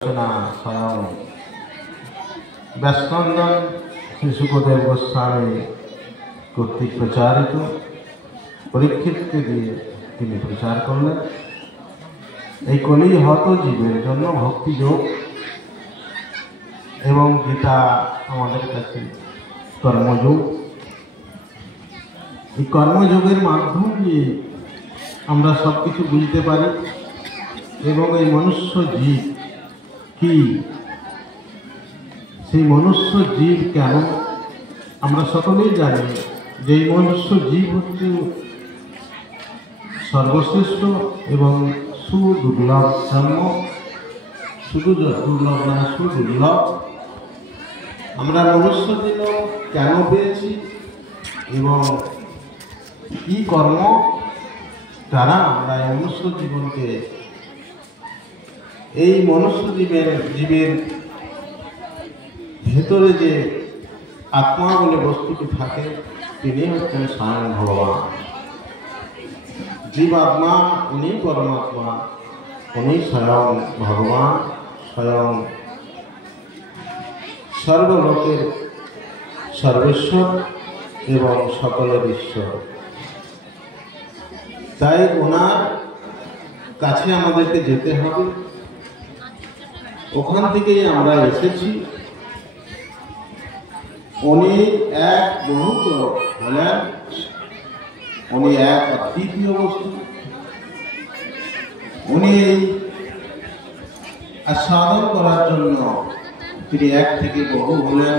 স্বয়ং ব্যাসনন্দন শ্রী সুখদেব গোস্বামী কর্তৃক প্রচারিত পরীক্ষিতকে দিয়ে তিনি প্রচার করলেন। এই কলি হত জীবের জন্য ভক্তিযোগ এবং গীতা আমাদের কাছে কর্মযোগ। এই কর্মযোগের মাধ্যম দিয়ে আমরা সব কিছু বুঝতে পারি এবং এই মনুষ্য জীব কি, সেই মনুষ্য জীব কেন আমরা সকলেই জানি যে এই মনুষ্য জীব হচ্ছে সর্বশ্রেষ্ঠ এবং সুদুর্লভ জন্ম। শুধু দুর্লভ না, সুদুর্লভ। আমরা মনুষ্য জীব কেন পেয়েছি এবং কি কর্ম দ্বারা আমরা এই মনুষ্য জীবনকে, এই মনুষ্য জীবের ভেতরে যে আত্মা বলে বস্তুটি থাকে তিনি হচ্ছেন স্বয়ং ভগবান। জীব আত্মা উনি পরমাত্মা, উনি স্বয়ং ভগবান, স্বয়ং সর্বলোকের সর্বেশ্বর এবং সকলের ঈশ্বর। তাই ওনার কাছে আমাদেরকে যেতে হবে। ওখান থেকেই আমরা এসেছি। উনি এক বহুত হলেন, উনি এক অদ্বিতীয় বস্তু। উনি আস্বাদন করার জন্য তিনি এক থেকে বহু হলেন।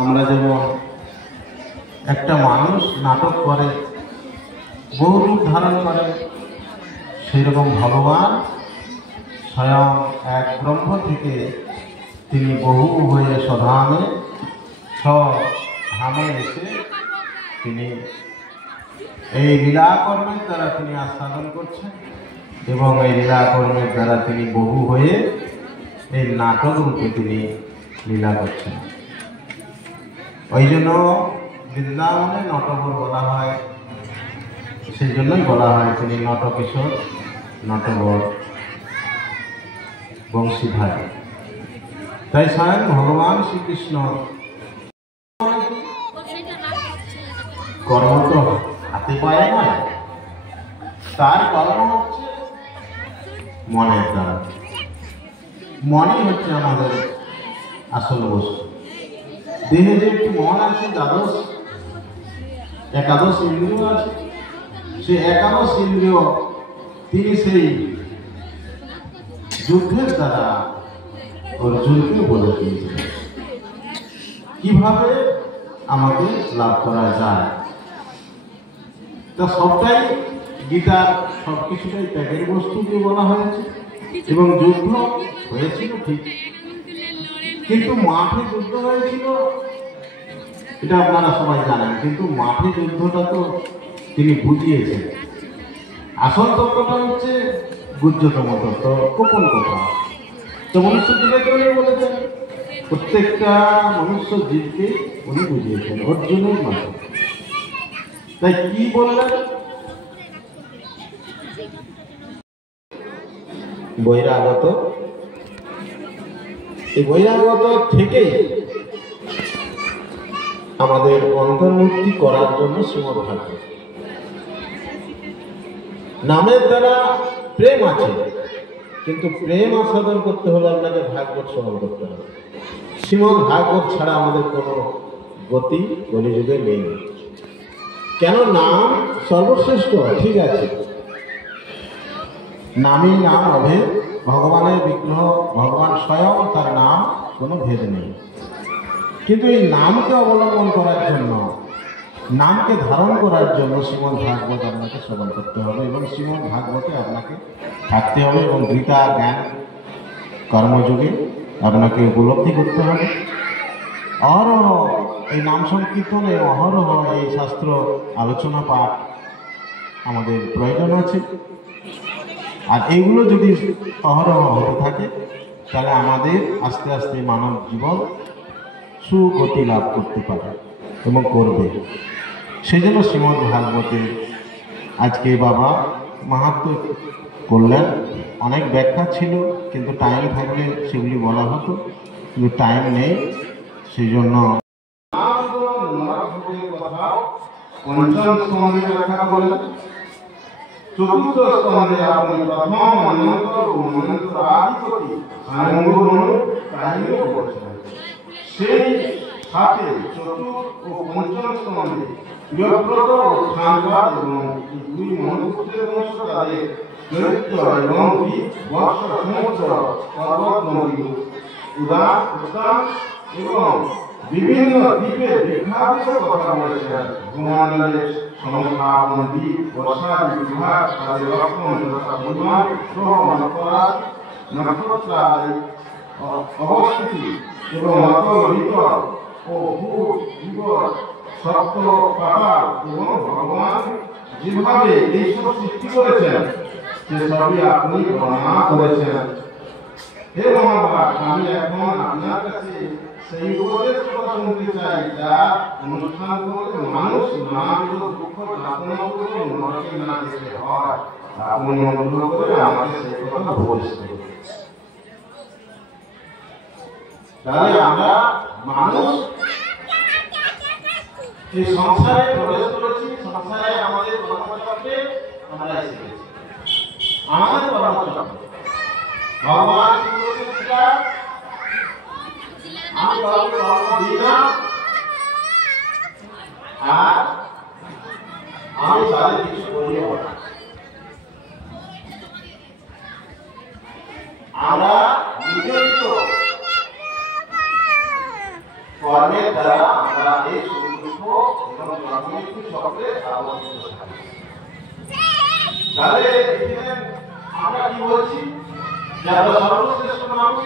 আমরা যেমন একটা মানুষ নাটক করে বহু রূপ ধারণ করে, সেরকম ভগবান স্বয়ং এক ব্রহ্ম থেকে তিনি বহু হয়ে স্বধামে এসে তিনি এই লীলাকর্মের দ্বারা তিনি আস্বাদন করছেন এবং এই লীলাকর্মের দ্বারা তিনি বহু হয়ে এই নাটক রূপে তিনি লীলা করছেন। ওই জন্য বৃন্দাবনে নটবর বলা হয়, সেই জন্যই বলা হয় তিনি নটকিশোর, নটবর, বংশীধার। তাই স্বয়ং ভগবান শ্রীকৃষ্ণ কর্ম তো হাতে পায় না, তার কর্ম হচ্ছে মনের দ্বারা। মনই হচ্ছে আমাদের আসল বস্তু। দেহে যে একটি মন আছে, একাদশ ইন্দ্রিয় আছে, সে একাদশ ইন্দ্রিয় তিনি সেই যুদ্ধের দ্বারা অর্জুনকে বলে দিয়েছিলেন কিভাবে আমাকে লাভ করা যায়। তা সবটাই গীতার সবকিছুটাই ত্যাগের বস্তু দিয়ে বলা হয়েছে এবং যুদ্ধ হয়েছিল ঠিক, কিন্তু মাঠে যুদ্ধ হয়েছিল এটা আপনারা সবাই জানেন, কিন্তু মাঠে যুদ্ধটা তো তিনি বুঝিয়েছেন। আসল তত্ত্বটা হচ্ছে গুহ্যতম তত্ত্ব, গোপন কথা। তো মনুষ্য জীবের জন্য বলেছেন, প্রত্যেকটা মনুষ্য জীবকে উনি বুঝিয়েছেন অর্জুনের মাধ্যমে। তাই কি বললেন? বহিরাগত, এই বহিরাগত থেকেই আমাদের অন্তর্মুক্তি করার জন্য শ্রীমদ্ভাগবত। নামের দ্বারা প্রেম আছে, কিন্তু প্রেম আস্বাদন করতে হলে আপনাকে ভাগবত শ্রবণ করতে হবে। শ্রীমদ্ভাগবত ছাড়া আমাদের কোনো গতি কলিযুগে নেই। কেন? নাম সর্বশ্রেষ্ঠ, ঠিক আছে, নামই নাম অভেদ। ভগবানের বিগ্রহ ভগবান স্বয়ং, তার নাম কোনো ভেদ নেই। কিন্তু এই নামকে অবলম্বন করার জন্য, নামকে ধারণ করার জন্য শ্রীমদ্ভাগবত আপনাকে শ্রবণ করতে হবে এবং শ্রীমদ্ভাগবতে আপনাকে থাকতে হবে এবং গীতা জ্ঞান কর্মযোগে আপনাকে উপলব্ধি করতে হবে। অহরহ এই নাম সংকীর্তনে, অহরহ এই শাস্ত্র আলোচনা পাঠ আমাদের প্রয়োজন আছে। আর এইগুলো যদি অহরহ হতে থাকে তাহলে আমাদের আস্তে আস্তে মানব জীবন সুগতি লাভ করতে পারে এবং করবে। সেই জন্য শ্রীমদ্ভাগবতে আজকে বাবা মাহাত্ম্য করলেন। অনেক ব্যাখ্যা ছিল, কিন্তু টাইম থাকলে সেগুলি বলা হতো, কিন্তু টাইম নেই, সেই জন্য পঞ্চম স্কন্ধে ব্যাখ্যা করলেন। চতুর্থ স্কন্ধে আপনি প্রথম মন্বন্তর ও মন্বন্তর আদিপতি স্বয়ংভূ কাহিনী বলেছেন। সেই সাথে চতুর্থ ও পঞ্চম স্কন্ধে প্রিয়ব্রত ও খানবাদ এবং দুই মনুষ্যের বংশ তাদের চরিত্র এবং বর্ষ সমুদ্র পর্বত নদী উদান এবং বিভিন্ন দ্বীপে বিখ্যাত কথা বলেছেন। ভূমণ্ডলের সংখ্যা, নদী, বর্ষা, বিভাগ, তাদের লক্ষণ, পরিমাণ, গ্রহ, নক্ষত্রাদি অবস্থিতি এবং ঋতর ও ভূ-জীবর, সপ্ত পাতাল এবং ভগবান যেভাবে এইসব সৃষ্টি করেছেন সেসবই আপনি বর্ণনা করেছেন। হে মহাভাগ, আমি এখন আপনার কাছে সেই উপদেশ কথা শুনতে চাই যা অনুষ্ঠান করে মানুষ নানাবিধ দুঃখ যাতনা করে নরকে না যেতে হয়। আপনি অনুগ্রহ করে আমাকে সেই কথা উপদেশ করুন। তাহলে আমরা মানুষ এই সংসারে প্রবেশ করেছি, সংসারে আমাদের কর্মচক্রে আমরা এসেছি। আমাদের কর্মচক্রে ভগবান কি বলেছেন? আমি কাউকে কর্ম দিই না, আর আমি তাদের কিছু করিও না। আমরা নির্ধারিত কর্মের দ্বারা আমরা এই সুখ এবং কর্মমৃত্যু চক্রে আবদ্ধ থাকি। তাহলে আমরা কি বলছি যে আমরা সর্বশ্রেষ্ঠ মানুষ,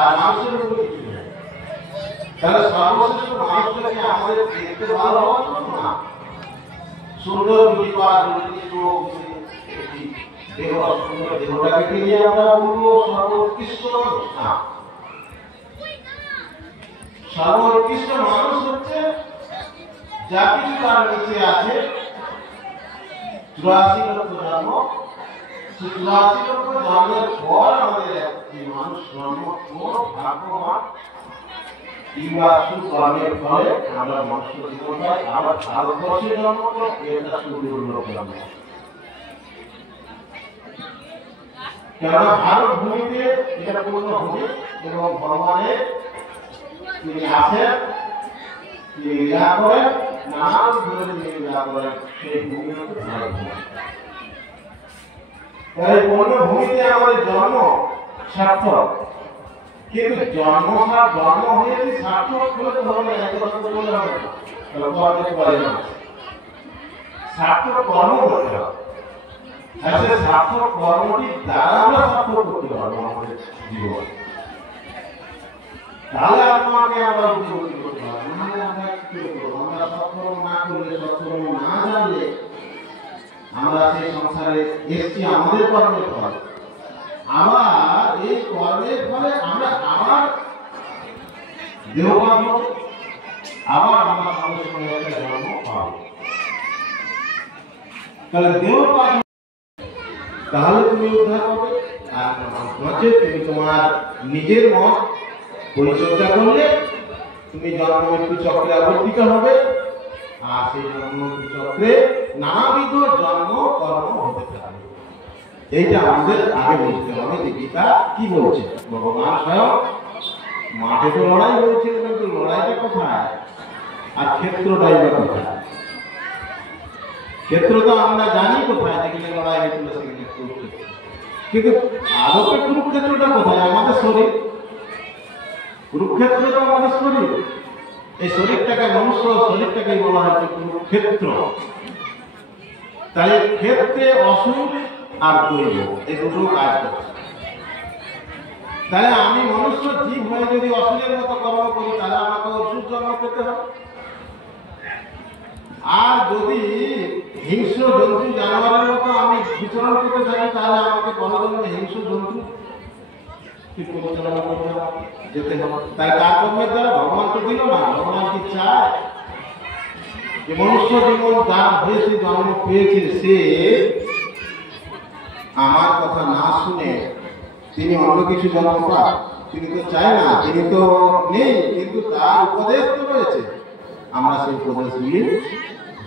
আর মানুষের উপরে কিছু নেই। তাহলে সর্বশ্রেষ্ঠ মানুষটাকে আমাদের দেখতে ভালো হওয়ার জন্য না, সুন্দর দেহ সুন্দর দেহটাকে নিয়ে আমরা বলবো সর্বোৎকৃষ্ট মানুষ না। সর্বোৎকৃষ্ট মানুষ হচ্ছে যা কিছু তার নিচে আছে, 84 লক্ষ জন্ম, 84 লক্ষ জন্মের পর আমাদের একটি মানুষ জন্ম কোন ভাগ্যবান কিংবা সুকর্মের ফলে আমরা মানুষ জীবন পাই। আবার ভারতবর্ষে জন্ম তো এটা সুদুর্লভ জন্ম, কেননা ভারত ভূমিতে এটা পূর্ণ ভূমি এবং ভগবানের তিনি আছেন, তিনি লীলা করেন, নানান ধরনের তিনি লীলা করেন, সেই ভূমি হচ্ছে ভারত ভূমি। তাই পূর্ণ ভূমিতে আমাদের জন্ম সার্থক, কিন্তু জন্ম হয়েছে সার্থক হলে হবে না, এত কথা বলে হবে না, সার্থক কর্ম করতে হবে। আসলে সার্থক কর্মটি দ্বারা আমরা সার্থক করতে পারবো আমাদের জীবন। তাহলে আপনাকে আমরা উপলব্ধি করতে পারবো, নাহলে আমরা কি করবো? আমরা সৎকর্ম না করলে, সৎকর্ম না জানলে আমরা সেই সংসারে এসছি আমাদের কর্মের ফল। আবার এই কর্মের ফলে আমরা আবার দেহপাত হব, আবার আমরা সঙ্গে সঙ্গে একটা জন্ম পাবো। তাহলে দেহপাত, তাহলে তুমি উদ্ধার হবে। আর নচেত তুমি তোমার নিজের মত পরিচর্যা করলে তুমি জন্ম মৃত্যু চক্রে আবর্তিত হবে, আর সেই জন্ম মৃত্যু চক্রে নানাবিধ জন্ম কর্ম হতে থাকবে। এইটা আমাদের আগে বুঝতে হবে যে গীতা কি বলছে। ভগবান স্বয়ং মাঠে তো লড়াই হয়েছিল, কিন্তু লড়াইটা কোথায় আর ক্ষেত্রটাই বা কোথায়? ক্ষেত্র তো আমরা জানি কোথায়, যেখানে লড়াই হয়েছিল সেখানে কুরুক্ষেত্র, কিন্তু আদপে কুরুক্ষেত্রটা কোথায়? আমাদের শরীর। কুরুক্ষেত্রটা আমাদের শরীর। এই শরীরটাকে, মনুষ্য শরীরটাকে বলা হচ্ছে কুরুক্ষেত্র। তাই ক্ষেত্রে অসুর আর দৈব এই দুটো কাজ করছে। তাহলে আমি মনুষ্য জীব হয়ে যদি অসুরের মতো কর্ম করি, তাহলে আমাকে অসুর জন্ম পেতে হবে। আর যদি হিংস্র জন্তু জানোয়ারের মতো আমি বিচরণ করতে থাকি, তাহলে আমাকে পরজন্মে হিংস্র জন্তু পরিচালনা করতে হবে, যেতে হবে। তাই কার কর্মের দ্বারা? ভগবান তো দিল না। ভগবান কি চায় যে মনুষ্য জীবন দান হয়েছে, জন্ম পেয়েছে, সে আমার কথা না শুনে তিনি অন্য কিছু জন্ম পান, তিনি তো চায় না, তিনি তো নেই, কিন্তু তার উপদেশ তো রয়েছে। আমরা সেই উপদেশগুলি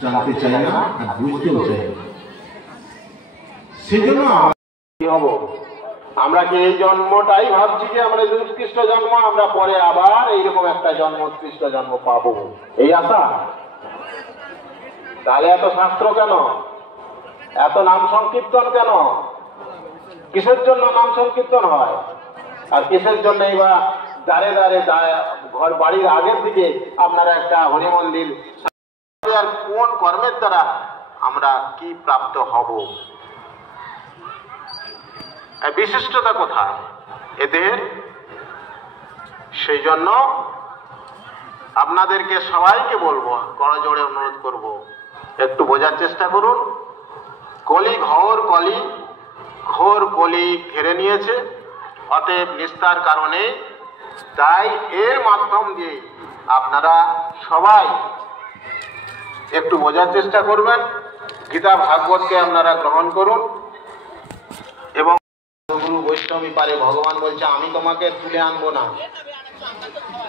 জানতে চাই না আর বুঝতেও চাই না। সেই জন্য কি হব, আমরা কি এই জন্মটাই ভাবছি যে আমরা উৎকৃষ্ট জন্ম, আমরা পরে আবার এইরকম একটা জন্ম উৎকৃষ্ট জন্ম পাবো, এই আশা? তাহলে এত শাস্ত্র কেন, এত নাম সংকীর্তন কেন? কিসের জন্য নাম সংকীর্তন হয়? আর কিসের জন্য বা দাঁড়ে দাঁড়ে ঘর বাড়ির আগের দিকে আপনারা একটা হরি মন্দির, আর কোন কর্মের দ্বারা আমরা কি প্রাপ্ত হব? বিশিষ্টতা কোথায় এদের? সেই জন্য আপনাদেরকে সবাইকে বলবো, করজোড়ে অনুরোধ করব, একটু বোঝার চেষ্টা করুন। কলি ঘোর কলি ঘিরে নিয়েছে, অতএব নিস্তার কারণে, তাই এর মাধ্যম দিয়ে আপনারা সবাই একটু বোঝার চেষ্টা করবেন। গীতা ভাগবতকে আপনারা গ্রহণ করুন এবং গুরু বৈষ্ণবী পারে, ভগবান বলছে আমি তোমাকে তুলে আনবো না।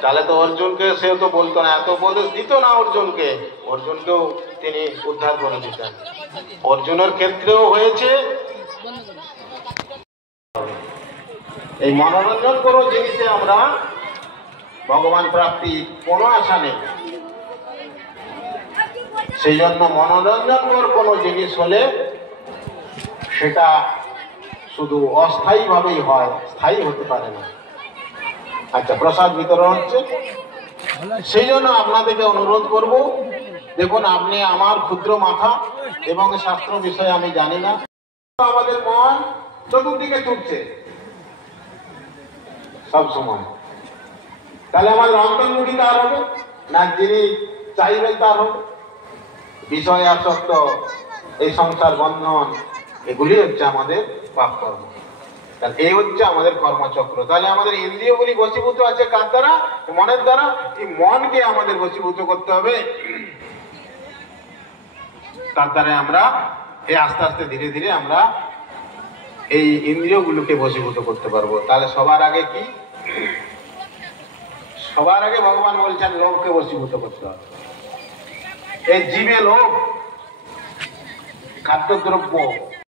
তাহলে তো অর্জুনকে সেও তো বলতো না, এত উপদেশ দিত না অর্জুনকেও তিনি উদ্ধার করে দিতেন। অর্জুনের ক্ষেত্রেও হয়েছে এই মনোরঞ্জন করো জিনিসে আমরা ভগবান প্রাপ্তি কোনো আশা নেই। সেই জন্য মনোরঞ্জনকর কোনো জিনিস হলে সেটা শুধু অস্থায়ী ভাবেই হয়, স্থায়ী হতে পারে না। আচ্ছা, প্রসাদ বিতরণ হচ্ছে, সেই জন্য আপনাদেরকে অনুরোধ করব, দেখুন আপনি আমার ক্ষুদ্র মাথা এবং শাস্ত্র বিষয়ে আমি জানি না, আমাদের মন চতুর্দিকে ছুটছে সব সময়। তাহলে আমাদের অন্তর্মুখী তার হবে না, যিনি চাইবেন তার হবে? বিষয় আসক্ত, এই সংসার বন্ধন, এগুলি হচ্ছে আমাদের পাপ কর্ম। তাহলে এই হচ্ছে আমাদের কর্মচক্র। তাহলে আমাদের ইন্দ্রিয়গুলি বশীভূত আছে কার দ্বারা? মনের দ্বারা। এই মনকে আমাদের বশীভূত করতে হবে, তার দ্বারা আমরা এই আস্তে আস্তে ধীরে ধীরে আমরা এই ইন্দ্রিয়গুলোকে বশীভূত করতে পারবো। তাহলে সবার আগে কি? সবার আগে ভগবান বলছেন লোভকে বশীভূত করতে হবে। এই জীবে লোভ, খাদ্যদ্রব্য,